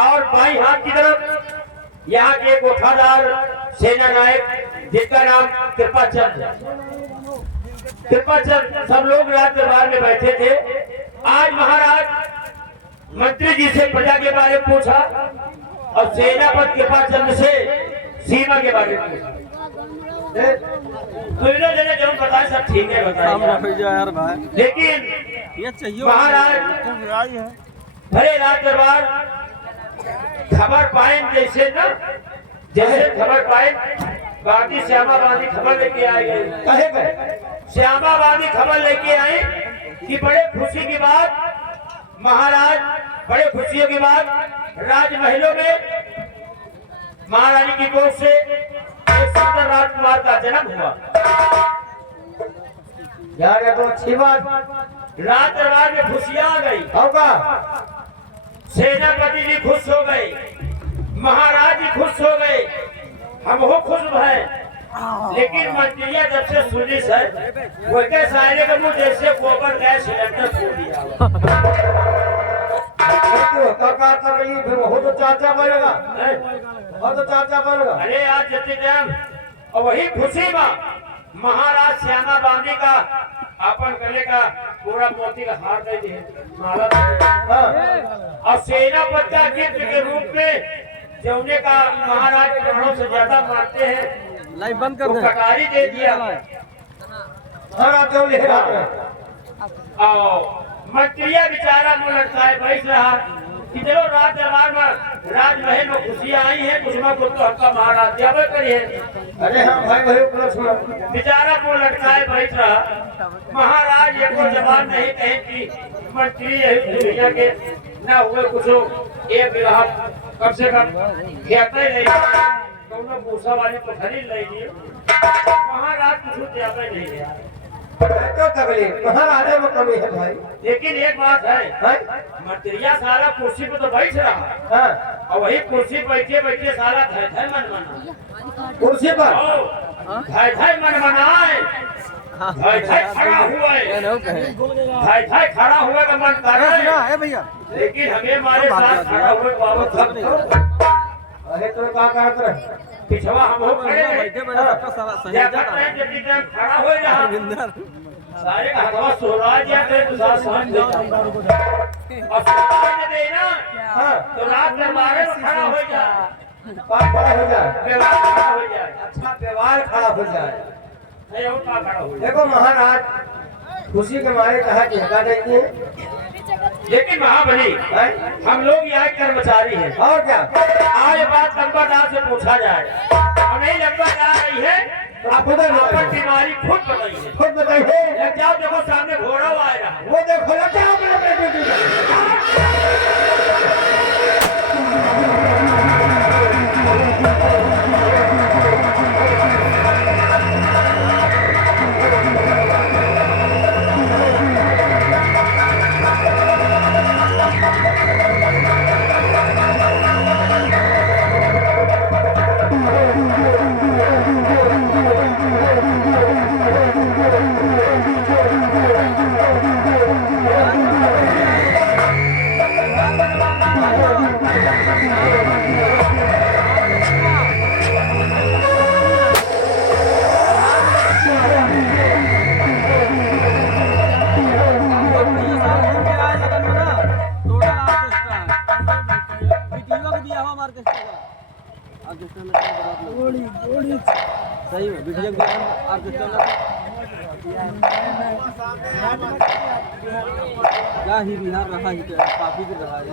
और बाई हाथ की तरफ यहाँ के एक वफादार सेना नायक जिसका नाम कृपाचंद। सब लोग रात दरबार में बैठे थे। आज महाराज मंत्री जी से प्रजा के बारे में पूछा और सेनापति कृपाचंद से सीमा के बारे में पूछा। तो इन्होंने जने जो बताया सब ठीक है बताया, लेकिन महाराज भले रात दरबार खबर पाए जैसे ना, जैसे खबर पाए बाकी श्यामाबादी खबर लेके आए गए। कहे गए श्यामाबादी खबर लेके आए कि बड़े खुशी की बात महाराज, बड़े खुशियों की बात राजमहलों में महारानी की कोख से एक सुंदर राजकुमार का जन्म हुआ। यार ये तो अच्छी बात, रात दरबार में खुशियां आ गई होगा। सेनापति जी खुश हो गए, महाराज जी खुश हो गए, हम हो खुश भय। लेकिन मंत्रिया जब से सुनी सर वो के सारे का मुंह जैसे गोबर गैस सिलेंडर खोल दिया। फिर वो तो चाचा बनेगा, वो तो चाचा बनेगा। अरे आज जितने टाइम और वही खुशी में महाराज श्यामा बांधी का अपन गले का पूरा मोती का हार दे दिए माला और सेनापति के रूप में जौने का महाराज प्राणों से ज्यादा मानते हैं, लाइव बंद कर दे, कटारी दे दिया। मंत्रिया बेचारा मुंह लटकाए बैठ रहा कि चलो रात दरबार में राजमहल में खुशियां आई हैं, कुछ ना कुछ तो हक्का महाराज जबर करी है। अरे हाँ भाई भाई बेचारा मुंह लटकाए बैठ रहा। महाराज ये को जवाब नहीं कहे कि मंत्री यही दुनिया के न हुए कुछ एक विवाह कम से कम कहते नहीं दोनों भूसा वाले को खरीद लेंगे। महाराज कुछ ज्यादा नहीं है तो तकलीफ महाराजा में कमी है भाई। लेकिन एक बात है मंत्रिया सारा कुर्सी पे तो बैठ रहा है और वही कुर्सी बैठे बैठे सारा धय धय मन मना कुर्सी पर धय धय मन मनाए, धय धय खड़ा हुआ है, धय धय खड़ा हुआ का मन कर रहा है भैया। लेकिन हमें हमारे साथ खड़ा हुए बाबू अरे तो क्या करते रहे पिछवा हम हो खड़े बैठे खड़ा हो रहा सारे का हवा सोराज या तेरे साथ समझ दे और सोराज देना तो रात दरबार में खड़ा हो जाए, खड़ा हो जाए, व्यवहार खड़ा हो जाए। अच्छा व्यवहार खड़ा हो जाए नहीं और क्या खड़ा हो। देखो महाराज खुशी के मारे कहा कि हटा देती है, लेकिन महाबली हम लोग यहाँ कर्मचारी हैं और क्या आज बात लंबादार से पूछा जाए और नहीं लंबादार रही है तो आप बीमारी खुद बताइए, खुद बताइए। लग जाओ देखो सामने घोड़ा आ रहा है वो देखो लग जाओ सही है वीडियो क्या ही बिहार रहा ही काफी भी रहा है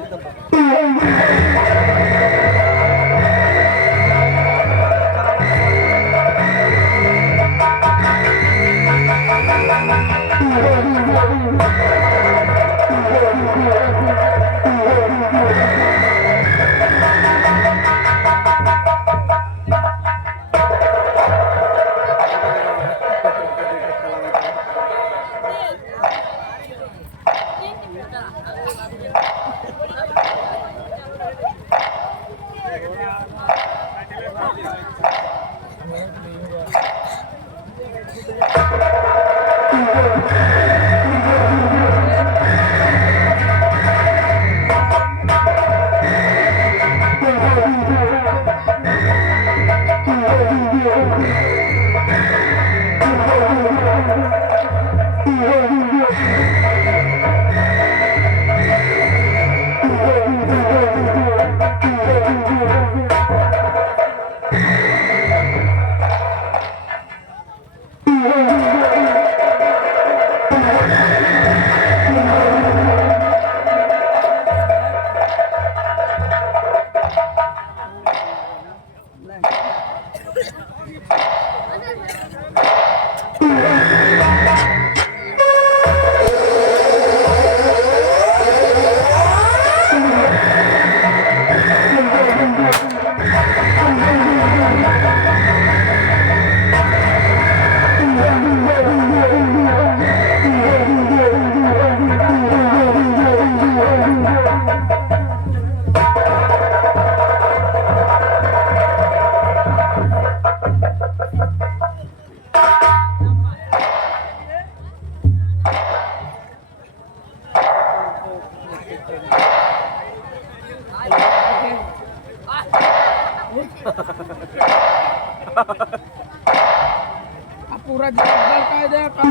पूरा जवाबदार कायदा का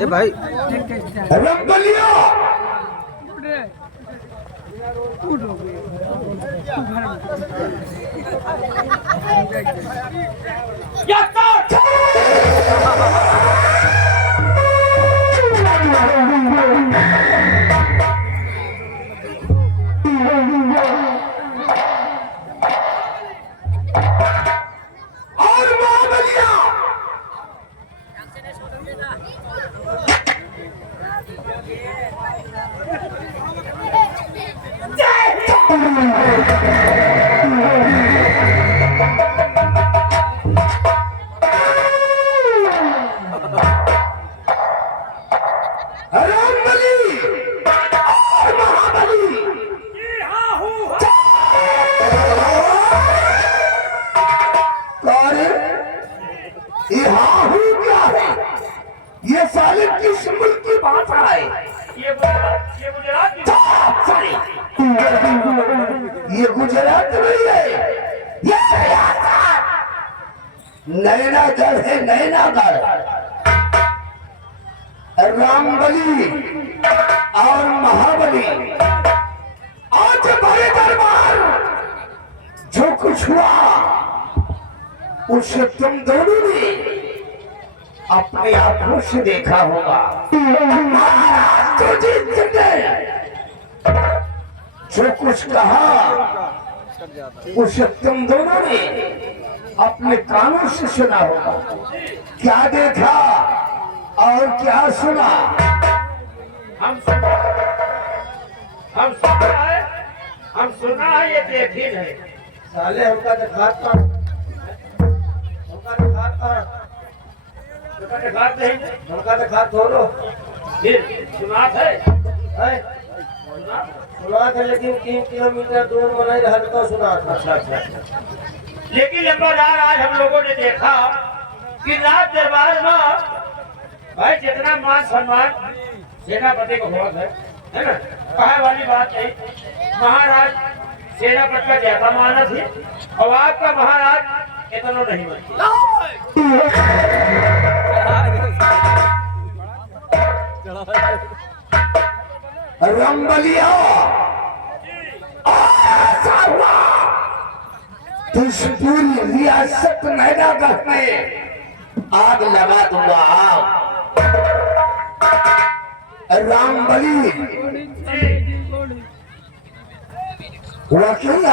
ए भाई रंगलिया और महाबलिया ये साले किस मुल्क की भाषा है? ये गुजरात ये गुजरात नहीं है, ये नैनागढ़ है। नैनागढ़ रामबली और महाबली आज बड़े दरबार जो कुछ हुआ उसे तुम दोनों ने अपने आंखों से देखा होगा। महाराज जो कुछ कहा उसे तुम दोनों ने अपने कानों से सुना होगा। क्या देखा और क्या सुना? हम सुना है ये देखे नहीं। साले हमका दिखाता हमका दिखा छोड़ो। सुनात है सुनात है, लेकिन 3 किलोमीटर दूर बनाई हल्का सुनात। अच्छा। लेकिन लंबादार आज हम लोगों ने देखा कि राज दरबार में भाई जितना मान सम्मान सेनापति को हुआ है ना, कहा वाली बात नहीं। महाराज सेनापति का ज्यादा मानस है और आपका महाराज इतना नहीं मानते। रंगलिया इस पूरी रियासत नैनागढ़ में आग लगा दूंगा। रामबली वकील